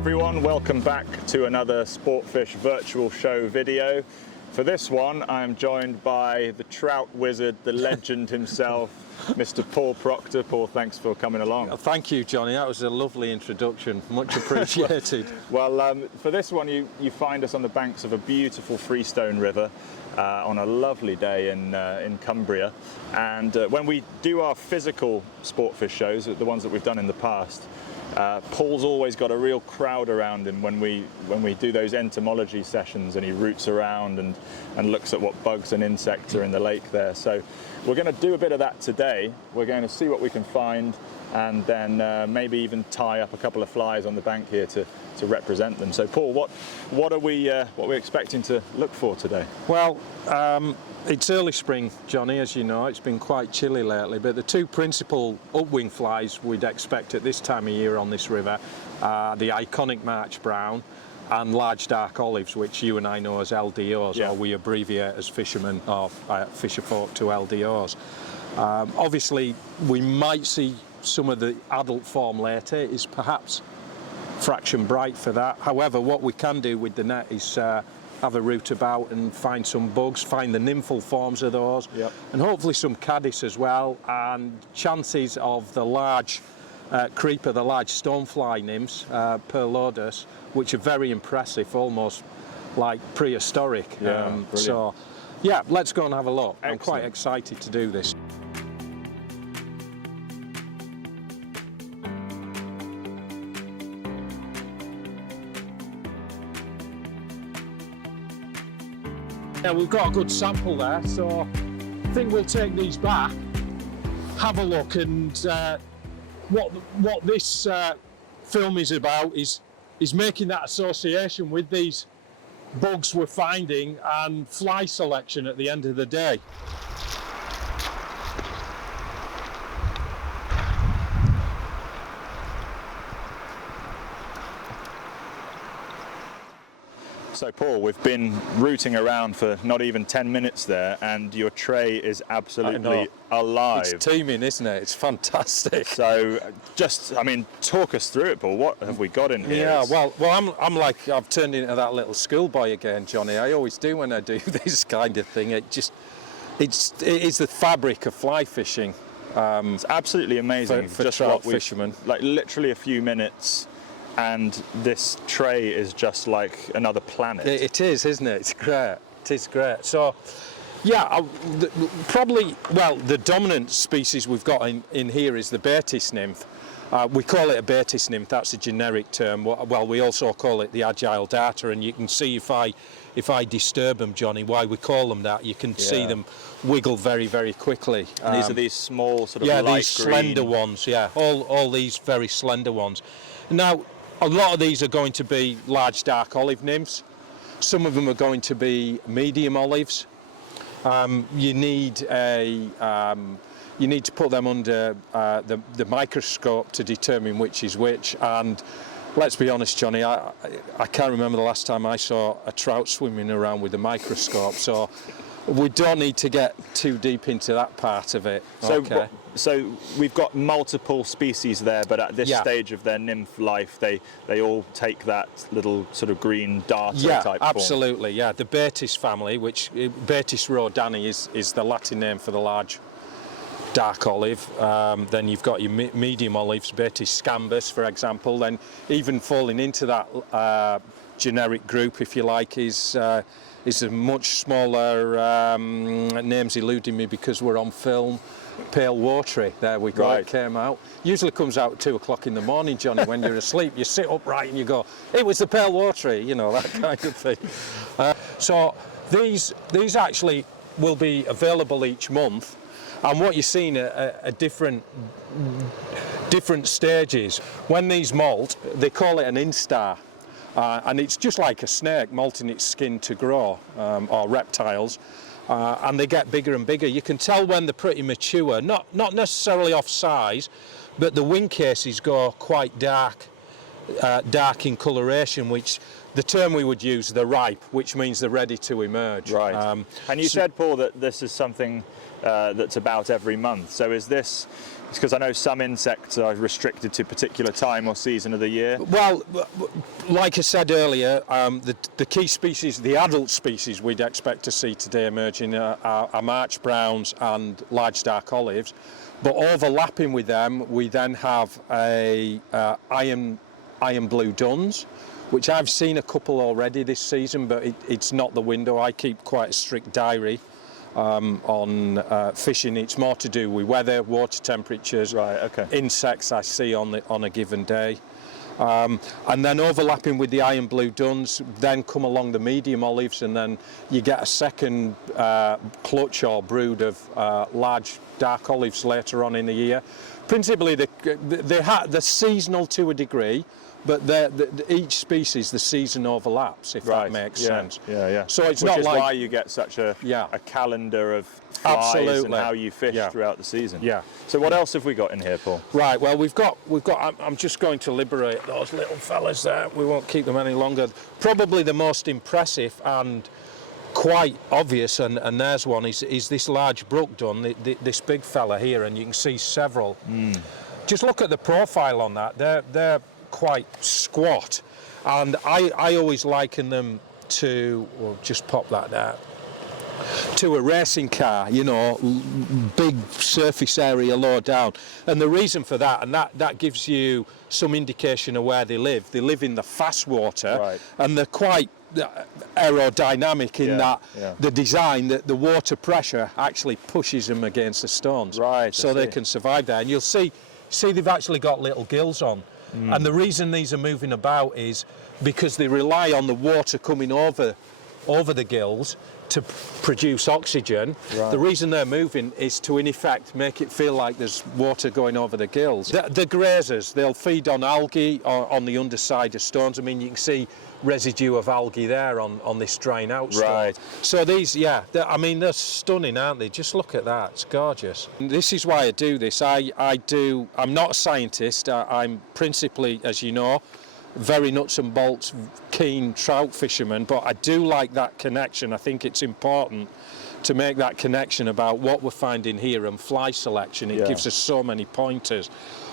everyone, welcome back to another Sportfish Virtual Show video. For this one, I'm joined by the trout wizard, the legend himself, Mr. Paul Procter. Paul, thanks for coming along. Thank you, Johnny. That was a lovely introduction. Much appreciated. Well, for this one, you find us on the banks of a beautiful freestone river on a lovely day in Cumbria. And when we do our physical sportfish shows, the ones that we've done in the past, Paul's always got a real crowd around him when we do those entomology sessions, and he roots around and looks at what bugs and insects are in the lake there. So we're going to do a bit of that today. We're going to see what we can find, and then maybe even tie up a couple of flies on the bank here to represent them. So Paul, what are we expecting to look for today? Well, it's early spring, Johnny, as you know. It's been quite chilly lately, but the two principal upwing flies we'd expect at this time of year on this river are the iconic March brown and large dark olives, which you and I know as LDOs, yeah, or we abbreviate as fishermen or fisherfolk to LDOs. Obviously, we might see some of the adult form later. Is perhaps fraction bright for that. However, what we can do with the net is have a root about and find some bugs, find the nymphal forms of those, yep, and hopefully some caddis as well, and chances of the large creeper, the large stonefly nymphs, Perlodus, which are very impressive, almost like prehistoric. Yeah, so yeah, let's go and have a look. Excellent. I'm quite excited to do this. Yeah, we've got a good sample there, so I think we'll take these back, have a look, and what this film is about is making that association with these bugs we're finding and fly selection at the end of the day. So Paul, we've been rooting around for not even 10 minutes there, and your tray is absolutely alive. It's teeming, isn't it? It's fantastic. So talk us through it, Paul. What have we got in here? Yeah, well, I'm like, I've turned into that little schoolboy again, Johnny. I always do when I do this kind of thing. It is the fabric of fly fishing. It's absolutely amazing for just trout what fishermen. Like literally a few minutes, and this tray is just like another planet. It is, isn't it? It's great. It is great. So, yeah, the dominant species we've got in here is the Bertis Nymph. We call it a Bertis Nymph. That's a generic term. Well, we also call it the agile darter, and you can see if I disturb them, Johnny, why we call them that. You can see them wiggle very, very quickly. And these are these small sort of light these slender green ones. Yeah, all these very slender ones. Now, a lot of these are going to be large dark olive nymphs. Some of them are going to be medium olives. You need to put them under the microscope to determine which is which. And let's be honest, Johnny, I can't remember the last time I saw a trout swimming around with a microscope. So we don't need to get too deep into that part of it. So we've got multiple species there, but at this stage of their nymph life, they all take that little sort of green darter type form. Absolutely. Yeah, the Bertis family, which Bertis rodani is the Latin name for the large dark olive. Then you've got your medium olives, Bertis scambus, for example. Then even falling into that generic group, if you like, is a much smaller, name's eluding me because we're on film, pale watery. There we go, right. It came out. Usually comes out at 2 o'clock in the morning, Johnny, when you're asleep. You sit upright and you go, it was the pale watery, you know, that kind of thing. So these actually will be available each month, and what you're seeing are different stages. When these molt, they call it an instar. And it's just like a snake molting its skin to grow, or reptiles, and they get bigger and bigger. You can tell when they're pretty mature, not necessarily off size, but the wing cases go quite dark in coloration, which the term we would use, they're ripe, which means they're ready to emerge. Right. And you said, Paul, that this is something that's about every month. So is this, because I know some insects are restricted to particular time or season of the year? Well, like I said earlier, the key species, the adult species we'd expect to see today emerging are March browns and large dark olives. But overlapping with them, we then have a iron blue duns, which I've seen a couple already this season, but it's not the window. I keep quite a strict diary on fishing. It's more to do with weather, water temperatures, right, okay, insects I see on a given day. And then overlapping with the iron blue duns, then come along the medium olives, and then you get a second clutch or brood of large dark olives later on in the year. Principally, they're seasonal to a degree, but each species, the season overlaps, if that makes sense. Yeah. So it's Which not is like why you get such a calendar of flies and how you fish throughout the season. Yeah. So what else have we got in here, Paul? Right. Well, we've got. I'm just going to liberate those little fellas there. We won't keep them any longer. Probably the most impressive and quite obvious, and there's one, is this large brook dun, this big fella here, and you can see several. Just look at the profile on that. They're quite squat, and I always liken them to, well, just pop that there, to a racing car, you know, big surface area low down. And the reason for that, and that gives you some indication of where they live in the fast water, right, and they're quite aerodynamic in that the design, that the water pressure actually pushes them against the stones, right, so they can survive there. And you'll see they've actually got little gills on. And the reason these are moving about is because they rely on the water coming over the gills to produce oxygen. Right. The reason they're moving is to, in effect, make it feel like there's water going over the gills. The grazers, they'll feed on algae or on the underside of stones. I mean, you can see residue of algae there on this drying out stone. Right. So these, they're stunning, aren't they? Just look at that, it's gorgeous. And this is why I do this. I'm not a scientist. I'm principally, as you know, very nuts and bolts keen trout fisherman, but I do like that connection. I think it's important to make that connection about what we're finding here and fly selection. It gives us so many pointers.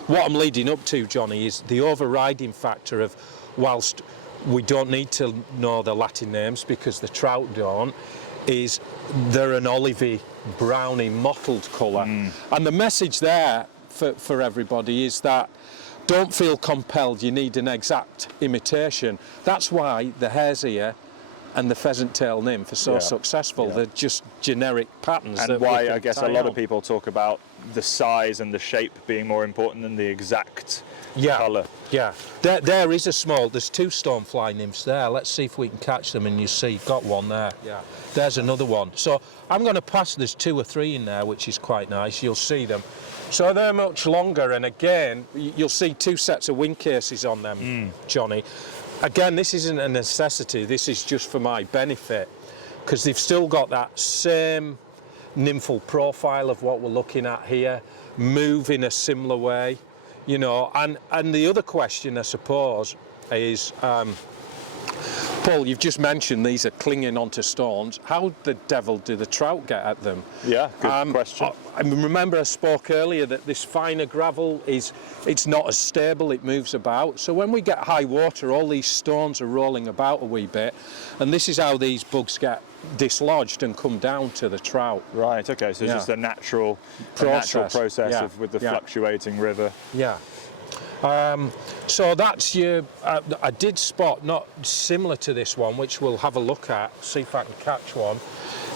What I'm leading up to, Jonny, is the overriding factor of, whilst we don't need to know the Latin names because the trout don't, is they're an olivey, browny, mottled colour. And the message there for everybody is that don't feel compelled you need an exact imitation. That's why the hare's ear and the pheasant-tail nymph are so successful. They're just generic patterns. And why I guess a lot of people talk about the size and the shape being more important than the exact colour. Yeah, there is there's two stonefly nymphs there. Let's see if we can catch them, and you see, got one there. Yeah. There's another one. So I'm going to pass, there's 2 or 3 in there, which is quite nice. You'll see them. So they're much longer, and again, you'll see 2 sets of wing cases on them, Jonny. Again, this isn't a necessity, this is just for my benefit, because they've still got that same nymphal profile of what we're looking at here, move in a similar way, you know. And the other question, I suppose, is, Paul, you've just mentioned these are clinging onto stones. How the devil do the trout get at them? Yeah, good question. I remember I spoke earlier that this finer gravel it's not as stable, it moves about. So when we get high water, all these stones are rolling about a wee bit, and this is how these bugs get dislodged and come down to the trout. Right, okay, so it's just a natural process with the fluctuating river. Yeah. So that's your, I did spot, not similar to this one, which we'll have a look at, see if I can catch one,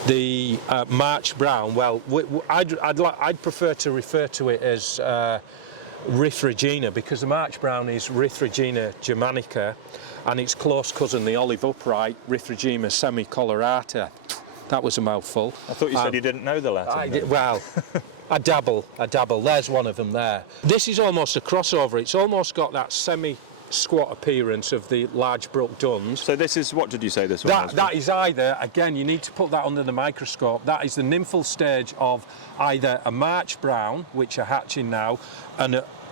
the March brown. Well, I'd prefer to refer to it as Rithregina, because the March brown is Rithregina germanica, and its close cousin, the olive upright, Rithregina semicolorata. That was a mouthful. I thought you said you didn't know the Latin. Well, I dabble. There's one of them there. This is almost a crossover. It's almost got that semi-squat appearance of the large brook duns. So this is, what did you say this one was? That is either, again, you need to put that under the microscope, that is the nymphal stage of either a March brown, which are hatching now,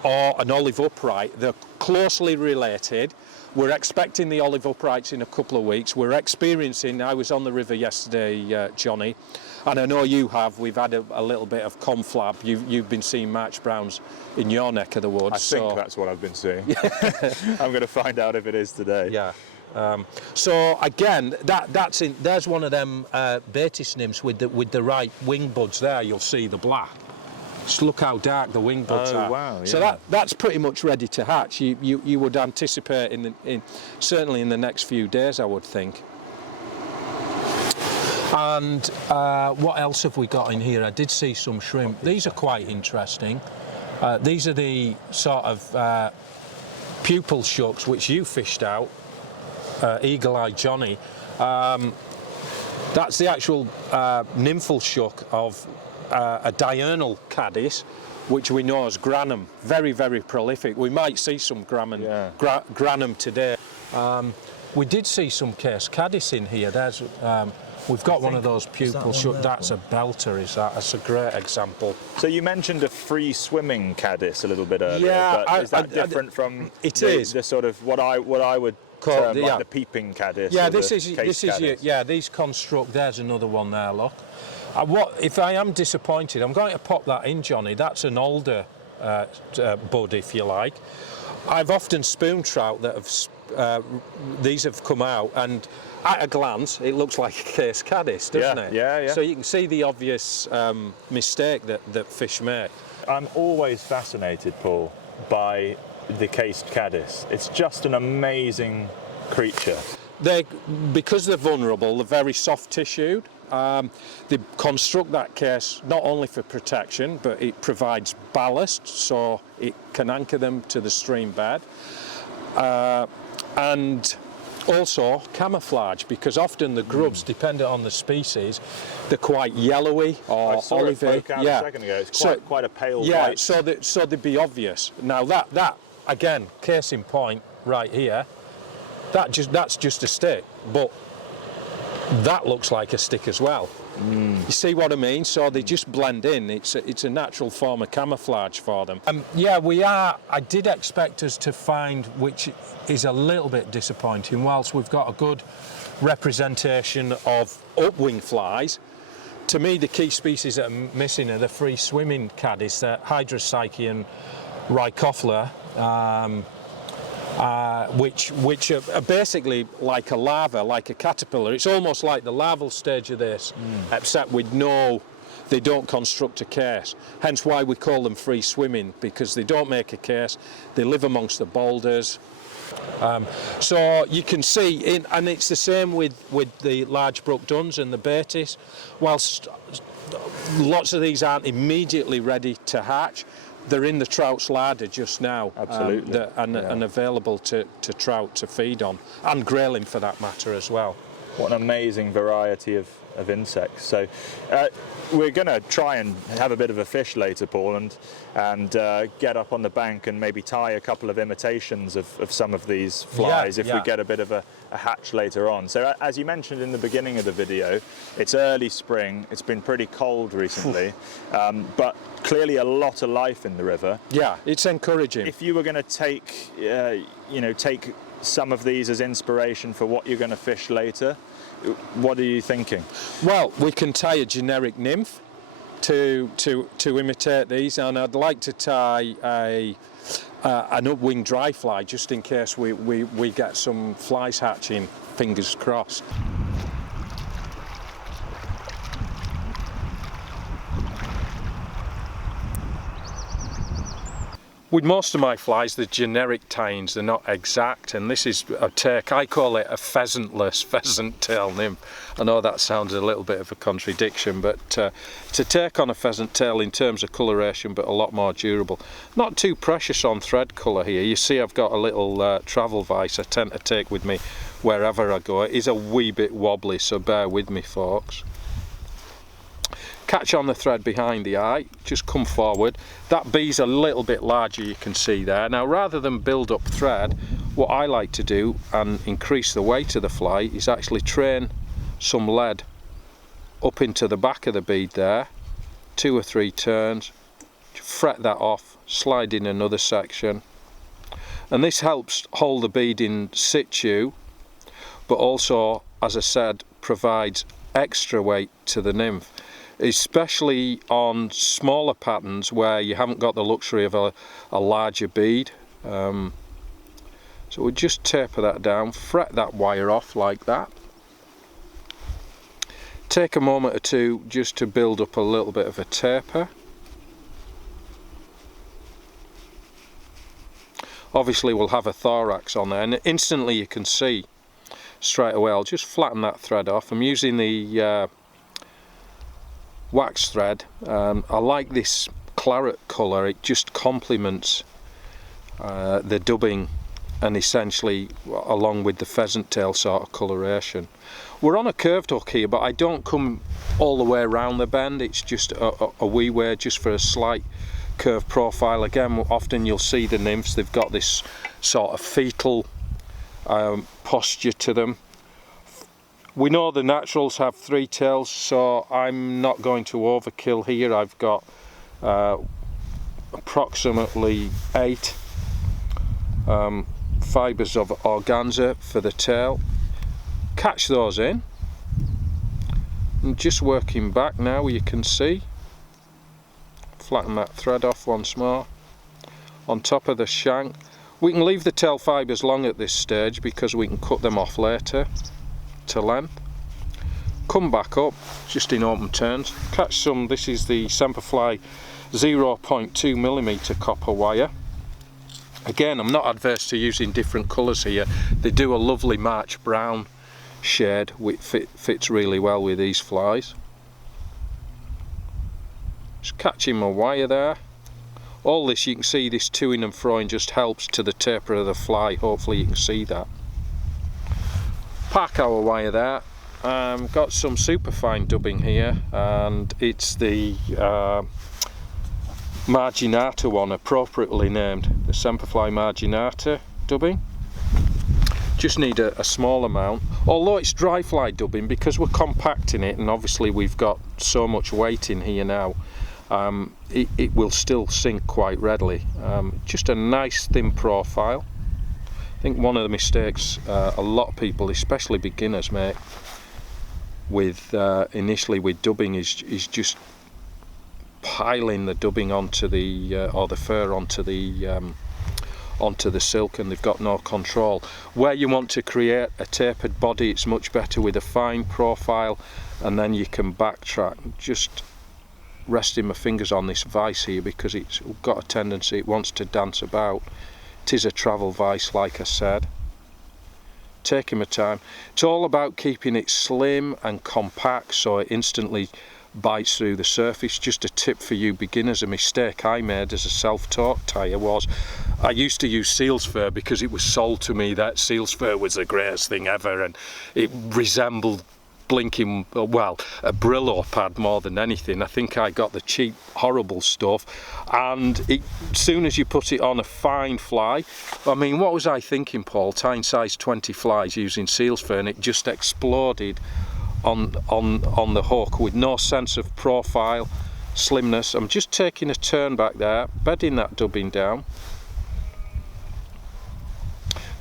or an olive upright. They're closely related, We're expecting the olive uprights in a couple of weeks. We're experiencing, I was on the river yesterday, Johnny, and I know you have, we've had a little bit of conflab. You've been seeing March Browns in your neck of the woods. I think that's what I've been seeing. I'm going to find out if it is today. Yeah. So again, there's one of them Bertis nymphs with the right wing buds there. You'll see the black. Just look how dark the wing buds are. Wow, yeah. So that's pretty much ready to hatch. You would anticipate certainly in the next few days, I would think. And what else have we got in here? I did see some shrimp. These are quite interesting. These are the sort of pupil shucks which you fished out, Eagle-eyed Jonny. That's the actual nymphal shuck of a diurnal caddis, which we know as granum. Very, very prolific. We might see some granum today. We did see some case caddis in here. We've got one of those pupil shuck. That's a belter, is that? That's a great example. So you mentioned a free swimming caddis a little bit earlier. Yeah, but is that different from the sort of what I would term like the peeping caddis? Yeah, this is these construct. There's another one there. Look, if I am disappointed, I'm going to pop that in, Johnny. That's an older bud, if you like. I've often spoon trout that have these have come out, and at a glance it looks like a case caddis, doesn't it? Yeah. So you can see the obvious mistake that fish make. I'm always fascinated, Paul, by the cased caddis. It's just an amazing creature. Because they're vulnerable, they're very soft tissued. They construct that case not only for protection, but it provides ballast, so it can anchor them to the stream bed, and also camouflage, because often the grubs, depending on the species, they're quite yellowy or olivey. A second ago. It's quite a pale white. Yeah, so they'd be obvious. Now that again, case in point, right here. That's just a stick, but that looks like a stick as well. You see what I mean? So they just blend in. It's a natural form of camouflage for them. I did expect us to find, which is a little bit disappointing, whilst we've got a good representation of upwing flies. To me, the key species that are missing are the free swimming caddis, the Hydropsyche and Rhycophila, which are basically like a larva, like a caterpillar. It's almost like the larval stage of this, except they don't construct a case. Hence why we call them free swimming, because they don't make a case. They live amongst the boulders. So you can see, and it's the same with the large brook duns and the Bertis. Whilst lots of these aren't immediately ready to hatch, they're in the trout's larder just now. Absolutely. And available to trout to feed on, and grayling for that matter as well. What an amazing variety of insects. So we're going to try and have a bit of a fish later, Paul, and get up on the bank and maybe tie a couple of imitations of some of these flies if we get a bit of a hatch later on. So as you mentioned in the beginning of the video, it's early spring. It's been pretty cold recently, but clearly a lot of life in the river. Yeah, it's encouraging. If you were going to take some of these as inspiration for what you're going to fish later, what are you thinking? Well, we can tie a generic nymph to imitate these, and I'd like to tie an upwing dry fly just in case we get some flies hatching, fingers crossed. With most of my flies, the generic tie-ins, they're not exact, and this is a take, I call it a pheasantless pheasant tail nymph. I know that sounds a little bit of a contradiction, but to take on a pheasant tail in terms of coloration, but a lot more durable. Not too precious on thread colour here. You see I've got a little travel vise I tend to take with me wherever I go. It is a wee bit wobbly, so bear with me, folks. Catch on the thread behind the eye, just come forward. That bee's a little bit larger, you can see there. Now rather than build up thread, what I like to do and increase the weight of the fly is actually train some lead up into the back of the bead there, 2 or 3 turns, fret that off, slide in another section, and this helps hold the bead in situ, but also, as I said, provides extra weight to the nymph, especially on smaller patterns where you haven't got the luxury of a larger bead. So we'll just taper that down, fret that wire off like that. Take a moment or two just to build up a little bit of a taper. Obviously we'll have a thorax on there, and instantly you can see straight away. I'll just flatten that thread off. I'm using the wax thread. I like this claret colour, it just complements the dubbing, and essentially along with the pheasant tail sort of coloration. We're on a curved hook here, but I don't come all the way around the bend, it's just a wee way, just for a slight curved profile. Again, often you'll see the nymphs, they've got this sort of fetal posture to them. We know the naturals have 3 tails, so I'm not going to overkill here. I've got approximately 8 fibres of organza for the tail. Catch those in. I'm just working back now, you can see. Flatten that thread off once more. On top of the shank. We can leave the tail fibres long at this stage because we can cut them off later to length. Come back up just in open turns, catch some. This is the Semperfli 0.2mm copper wire. Again, I'm not adverse to using different colours here. They do a lovely March brown shade which fits really well with these flies. Just catching my wire there. All this, you can see this to-ing and fro-ing just helps to the taper of the fly. Hopefully you can see that. Park our wire there. Got some superfine dubbing here, and it's the marginata one, appropriately named the Semperfli marginata dubbing. Just need a small amount, although it's dry fly dubbing, because we're compacting it and obviously we've got so much weight in here now. It will still sink quite readily. Just a nice thin profile. I think one of the mistakes a lot of people, especially beginners, make with initially with dubbing is just piling the dubbing onto the or the fur onto the silk, and they've got no control. Where you want to create a tapered body, it's much better with a fine profile, and then you can backtrack. Just resting my fingers on this vice here because it's got a tendency, it wants to dance about. It is a travel vice, like I said. Taking my time. It's all about keeping it slim and compact so it instantly bites through the surface. Just a tip for you beginners, a mistake I made as a self-taught tyer was I used to use seal's fur because it was sold to me that seal's fur was the greatest thing ever, and it resembled blinking, well, a Brillo pad more than anything. I think I got the cheap, horrible stuff, and as soon as you put it on a fine fly, I mean, what was I thinking, Paul? Tying size 20 flies using seal's fur, and it just exploded on the hook with no sense of profile, slimness. I'm just taking a turn back there, bedding that dubbing down.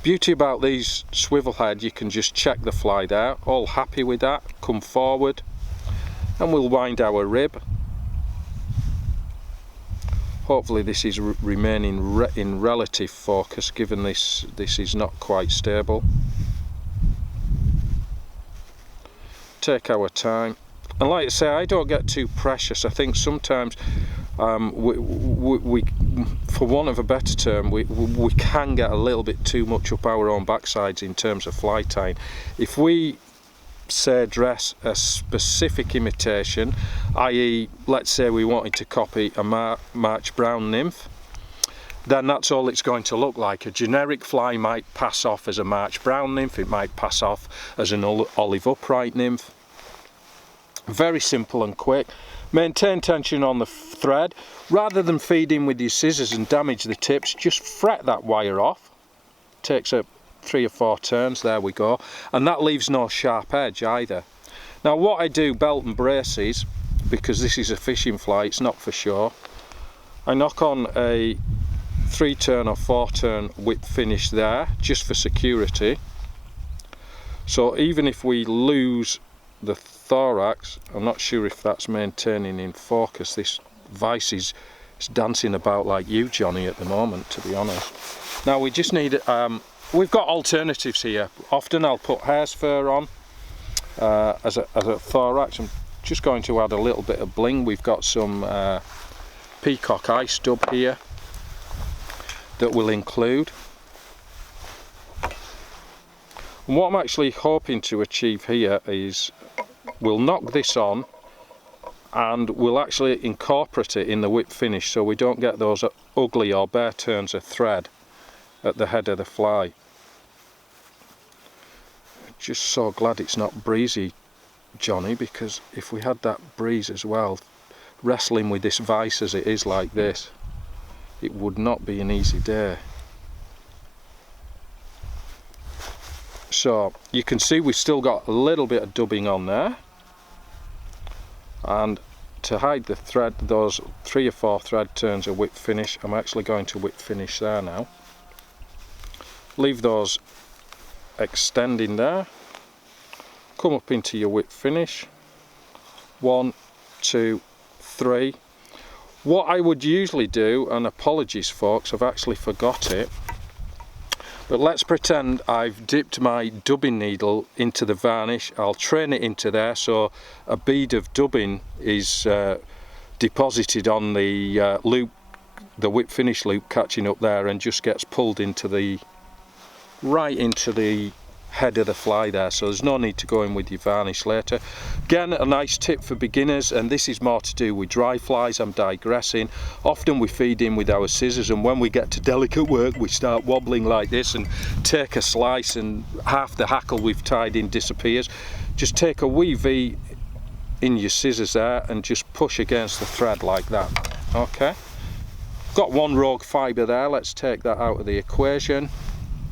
Beauty about these swivel head, you can just check the fly there. All happy with that, come forward and we'll wind our rib. Hopefully this is remaining in relative focus, given this is not quite stable. Take our time, and like I say, I don't get too precious. I think sometimes we, for want of a better term, we can get a little bit too much up our own backsides in terms of fly tying. If we say dress a specific imitation, i.e. let's say we wanted to copy a March brown nymph, then that's all it's going to look like. A generic fly might pass off as a March brown nymph, it might pass off as an olive upright nymph. Very simple and quick. Maintain tension on the thread. Rather than feeding with your scissors and damage the tips, just fret that wire off. Takes up 3 or 4 turns, there we go, and that leaves no sharp edge either. Now what I do, belt and braces, because this is a fishing fly, it's not for show, I knock on a 3-turn or 4-turn whip finish there, just for security. So even if we lose the thorax, I'm not sure if that's maintaining in focus. This vice is dancing about like you, Jonny, at the moment, to be honest. Now we just need, we've got alternatives here. Often I'll put hare's fur on as a thorax. I'm just going to add a little bit of bling. We've got some peacock eye stub here that we'll include. And what I'm actually hoping to achieve here is we'll knock this on and we'll actually incorporate it in the whip finish so we don't get those ugly or bare turns of thread at the head of the fly. Just so glad it's not breezy, Jonny, because if we had that breeze as well, wrestling with this vice as it is like this, it would not be an easy day. So you can see we've still got a little bit of dubbing on there, and to hide the thread, those 3 or 4 thread turns of whip finish, I'm actually going to whip finish there now. Leave those extending there, come up into your whip finish, 1, 2, 3. What I would usually do, and apologies folks, I've actually forgot it, but let's pretend I've dipped my dubbing needle into the varnish. I'll train it into there so a bead of dubbing is deposited on the loop, the whip finish loop catching up there, and just gets pulled into the right into the head of the fly there, so there's no need to go in with your varnish later. Again, a nice tip for beginners, and this is more to do with dry flies. I'm digressing. Often we feed in with our scissors, and when we get to delicate work we start wobbling like this and take a slice and half the hackle we've tied in disappears. Just take a wee V in your scissors there and just push against the thread like that. Okay, got one rogue fibre there, let's take that out of the equation.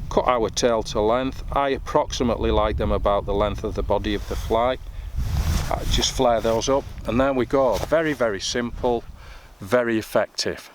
Cut our tail to length. I approximately like them about the length of the body of the fly. Just flare those up and there we go. Very, very simple, very effective.